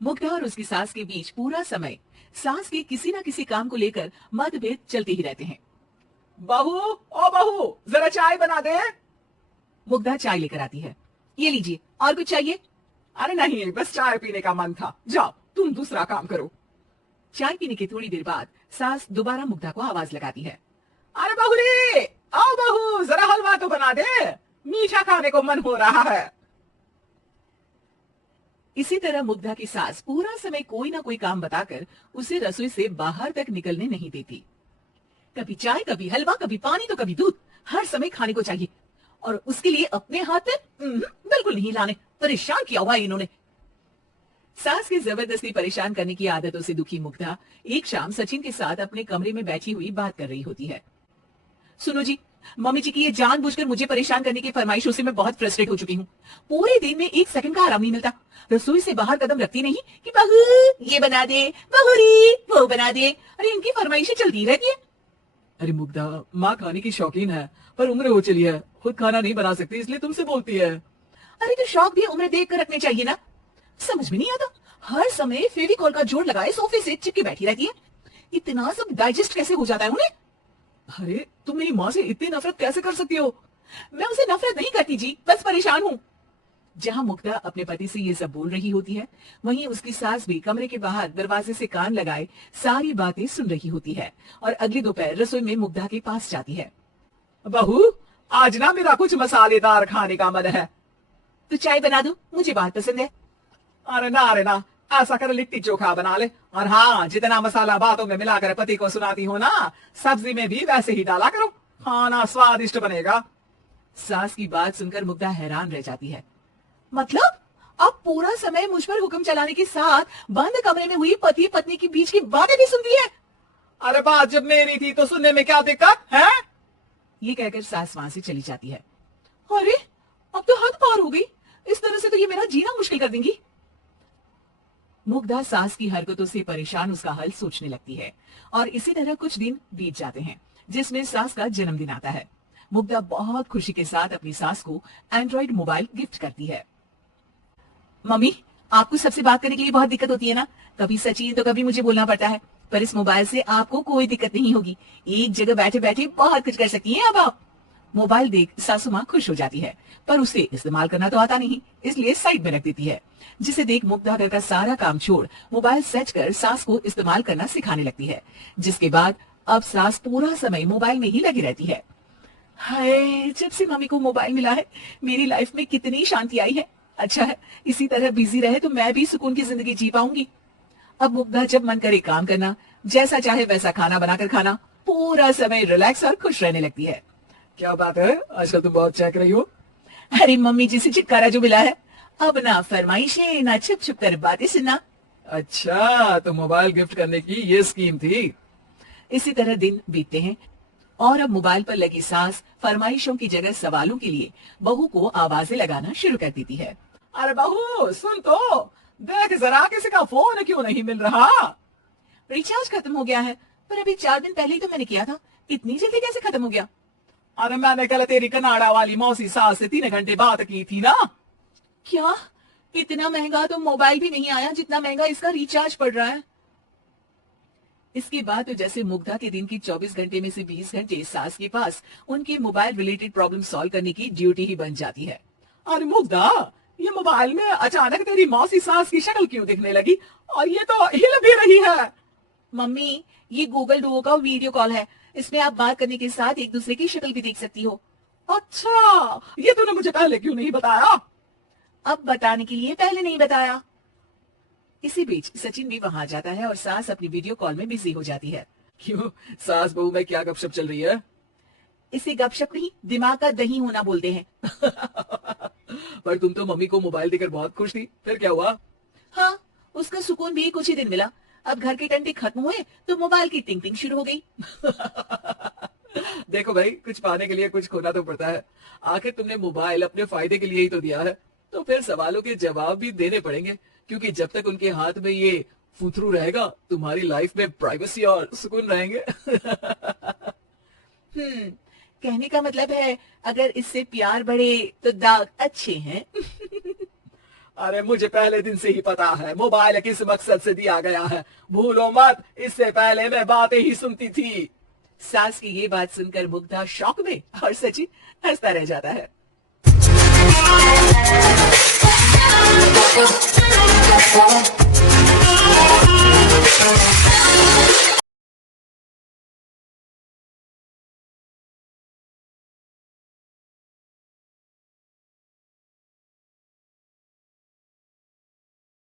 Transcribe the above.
मुग्धा और उसकी सास के बीच पूरा समय सास के किसी न किसी काम को लेकर मतभेद चलते ही रहते हैं। बहू, ओ बहू, जरा चाय बना दे। मुग्धा चाय लेकर आती है। ये लीजिए, और कुछ चाहिए? अरे नहीं, बस चाय पीने का मन था, जाओ तुम दूसरा काम करो। चाय पीने की थोड़ी देर बाद सास दोबारा मुग्धा को आवाज लगाती है। अरे बहू रे, आओ बहू, जरा हलवा तो बना दे, मीठा खाने को मन हो रहा है। इसी तरह मुग्धा की सास पूरा समय कोई ना कोई काम बताकर उसे रसोई से बाहर तक निकलने नहीं देती। कभी चाय, कभी हलवा, कभी पानी तो कभी दूध, हर समय खाने को चाहिए, और उसके लिए अपने हाथ में बिल्कुल नहीं लाने। परेशान किया हुआ है इन्होंने। सास की जबरदस्ती परेशान करने की आदतों से दुखी मुग्धा एक शाम सचिन के साथ अपने कमरे में बैठी हुई बात कर रही होती है। सुनो जी, मम्मी जी की ये जानबूझकर मुझे परेशान करने की फरमाइशों से मैं बहुत फ्रस्ट्रेट हो चुकी हूँ। पूरे दिन में एक सेकंड का आराम नहीं मिलता। रसोई से बाहर कदम रखती नहीं कि बहू ये बना दे, बहू रे वो बना दे। अरे इनकी फरमाइशें चलती रहती है। अरे मुग्धा, माँ खाने की शौकीन है, पर उम्र हो चली है, खुद खाना नहीं बना सकती, इसलिए तुमसे बोलती है। अरे तो शौक भी उम्र देख कर रखने चाहिए ना। समझ में नहीं आता, हर समय फेविकॉल का जोड़ लगाए सोफे से चिपके बैठी रहती है। इतना सब डाइजेस्ट कैसे हो जाता है उन्हें? अरे तुम मेरी माँ से इतनी नफरत कैसे कर सकती हो? मैं उसे नफरत नहीं करती जी, बस परेशान हूँ। जहाँ मुग्धा अपने पति से ये सब बोल रही होती है, वहीं उसकी सास भी कमरे के बाहर दरवाजे से कान लगाए सारी बातें सुन रही होती है और अगली दोपहर रसोई में मुग्धा के पास जाती है। बहू, आज ना मेरा कुछ मसालेदार खाने का मन है। तो चाय बना दो, मुझे बहुत पसंद है। अरे ना, ऐसा कर लिट्टी चोखा बना ले, और हाँ, जितना मसाला बातों में मिलाकर पति को सुनाती हो ना, सब्जी में भी वैसे ही डाला करो, खाना स्वादिष्ट बनेगा। सास की बात सुनकर मुग्धा हैरान रह जाती है। मतलब अब पूरा समय मुझ पर हुक्म चलाने के साथ बंद कमरे में हुई पति पत्नी के बीच की बातें भी सुनती है। अरे बात जब मेरी थी तो सुनने में क्या दिक्कत है? ये कहकर सास वहां से चली जाती है। अरे अब तो हद पार हो गई, इस तरह से तो ये मेरा जीना मुश्किल कर देंगी। मुग्धा सास की हरकतों से परेशान उसका हल सोचने लगती है और इसी तरह कुछ दिन बीत जाते हैं, जिसमें सास का जन्मदिन आता है। मुग्धा बहुत खुशी के साथ अपनी सास को एंड्रॉइड मोबाइल गिफ्ट करती है। मम्मी, आपको सबसे बात करने के लिए बहुत दिक्कत होती है ना, कभी सचिन तो कभी मुझे बोलना पड़ता है, पर इस मोबाइल से आपको कोई दिक्कत नहीं होगी। एक जगह बैठे बैठे बहुत कुछ कर सकती हैं अब आप। मोबाइल देख सासू माँ खुश हो जाती है, पर उसे इस्तेमाल करना तो आता नहीं, इसलिए साइड में रख देती है, जिसे देख मुग्धा घर का सारा काम छोड़ मोबाइल सेट कर सास को इस्तेमाल करना सिखाने लगती है, जिसके बाद अब सास पूरा समय मोबाइल में ही लगी रहती है। हाय, जब से मम्मी को मोबाइल मिला है मेरी लाइफ में कितनी शांति आई है। अच्छा है, इसी तरह बिजी रहे तो मैं भी सुकून की जिंदगी जी पाऊंगी। अब मुग्धा जब मन करे काम करना, जैसा चाहे वैसा खाना बनाकर खाना, पूरा समय रिलैक्स और खुश रहने लगती है। क्या बात है, आजकल तुम बहुत चहक रही हो। अरे मम्मी जी से छुटकारा जो मिला है, अब ना फरमाइशें ना छुप छुप कर बातें सुनना। अच्छा, तो मोबाइल गिफ्ट करने की ये स्कीम थी। इसी तरह दिन बीतते हैं और अब मोबाइल पर लगी सास फरमाइशों की जगह सवालों के लिए बहू को आवाजें लगाना शुरू कर देती है। अरे बहू सुन तो, देख जरा किसी का फोन क्यों नहीं मिल रहा? रिचार्ज खत्म हो गया है, पर अभी 4 दिन पहले ही तो मैंने किया था, इतनी जल्दी कैसे खत्म हो गया? अरे मैंने कल तेरी कनाडा वाली मौसी सास से 3 घंटे बात की थी ना। क्या इतना महंगा तो मोबाइल भी नहीं आया जितना महंगा इसका रिचार्ज पड़ रहा है। इसके बाद तो जैसे मुग्धा के दिन की 24 घंटे में से 20 घंटे सास के पास उनके मोबाइल रिलेटेड प्रॉब्लम सॉल्व करने की ड्यूटी ही बन जाती है। अरे मुग्धा, ये मोबाइल में अचानक तेरी मौसी सास की शक्ल क्यों दिखने लगी, और ये तो हिल भी रही है? मम्मी, ये गूगल डुओ का वीडियो कॉल है, इसमें आप बात करने के साथ एक दूसरे की शक्ल भी देख सकती हो। अच्छा, ये तूने मुझे पहले क्यों नहीं बताया? अब बताने के लिए पहले नहीं बताया। इसी बीच सचिन भी वहां जाता है और सास अपनी वीडियो कॉल में बिजी हो जाती है। क्यों, सास बहू में क्या गपशप चल रही है? इसे गपशप नहीं, दिमाग का दही होना बोलते हैं। पर तुम तो मम्मी को मोबाइल देकर बहुत खुश थी, फिर क्या हुआ? हाँ, उसका सुकून भी कुछ ही दिन मिला। अब घर के टंटे खत्म हुए तो मोबाइल की टिंग टिंग शुरू हो गई। देखो भाई, कुछ पाने के लिए कुछ खोना तो पड़ता है। आखिर तुमने मोबाइल अपने फायदे के लिए ही तो दिया है, तो फिर सवालों के जवाब भी देने पड़ेंगे, क्योंकि जब तक उनके हाथ में ये फुथरू रहेगा, तुम्हारी लाइफ में प्राइवेसी और सुकून रहेंगे। कहने का मतलब है अगर इससे प्यार बढ़े तो दाग अच्छे हैं। अरे मुझे पहले दिन से ही पता है मोबाइल किस मकसद से दिया गया है, भूलो मत, इससे पहले मैं बातें ही सुनती थी। सास की ये बात सुनकर मुग्धा शॉक में और सचिन हंसता रह जाता है।